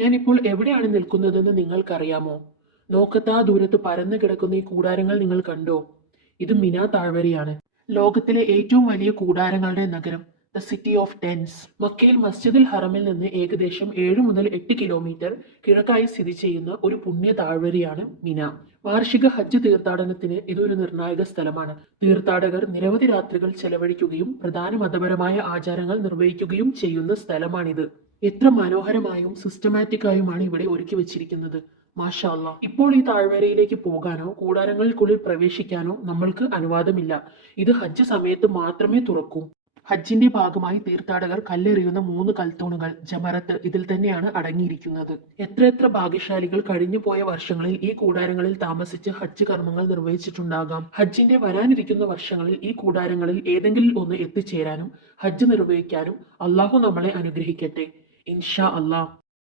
ഞാനിപ്പോൾ എവിടെയാണ് നിൽക്കുന്നതെന്ന് നിങ്ങൾക്കറിയാമോ? നോക്കത്താ ദൂരത്ത് പരന്നു കിടക്കുന്ന ഈ കൂടാരങ്ങൾ നിങ്ങൾ കണ്ടോ? ഇത് മിന താഴ്വരയാണ്. ലോകത്തിലെ ഏറ്റവും വലിയ കൂടാരങ്ങളുടെ നഗരം ദ സിറ്റി ഓഫ് ടെൻസ് മക്കയിൽ മസ്ജിദുൽ ഹറമിൽ നിന്ന് ഏകദേശം ഏഴ് മുതൽ എട്ട് കിലോമീറ്റർ കിഴക്കായി സ്ഥിതി ചെയ്യുന്ന ഒരു പുണ്യ താഴ്വരയാണ് മിന. വാർഷിക ഹജ്ജ് തീർത്ഥാടനത്തിന് ഇതൊരു നിർണായക സ്ഥലമാണ്. തീർത്ഥാടകർ നിരവധി രാത്രികൾ ചെലവഴിക്കുകയും പ്രധാന മതപരമായ ആചാരങ്ങൾ നിർവഹിക്കുകയും ചെയ്യുന്ന സ്ഥലമാണിത്. എത്ര മനോഹരമായും സിസ്റ്റമാറ്റിക്കായുമാണ് ഇവിടെ ഒരുക്കി വെച്ചിരിക്കുന്നത്. മാഷാല്ല ഇപ്പോൾ ഈ താഴ്വരയിലേക്ക് പോകാനോ കൂടാരങ്ങൾക്കുള്ളിൽ പ്രവേശിക്കാനോ നമ്മൾക്ക് അനുവാദമില്ല. ഇത് ഹജ്ജ് സമയത്ത് മാത്രമേ തുറക്കൂ. ഹജ്ജിന്റെ ഭാഗമായി തീർത്ഥാടകർ കല്ലെറിയുന്ന മൂന്ന് കൽത്തൂണുകൾ ജമറത്ത് ഇതിൽ തന്നെയാണ് അടങ്ങിയിരിക്കുന്നത്. എത്ര എത്ര ഭാഗ്യശാലികൾ കഴിഞ്ഞു പോയ വർഷങ്ങളിൽ ഈ കൂടാരങ്ങളിൽ താമസിച്ച് ഹജ്ജ് കർമ്മങ്ങൾ നിർവഹിച്ചിട്ടുണ്ടാകാം. ഹജ്ജിന്റെ വരാനിരിക്കുന്ന വർഷങ്ങളിൽ ഈ കൂടാരങ്ങളിൽ ഏതെങ്കിലും ഒന്ന് എത്തിച്ചേരാനും ഹജ്ജ് നിർവഹിക്കാനും അള്ളാഹു നമ്മളെ അനുഗ്രഹിക്കട്ടെ. ഇൻഷാ അള്ളാഹ്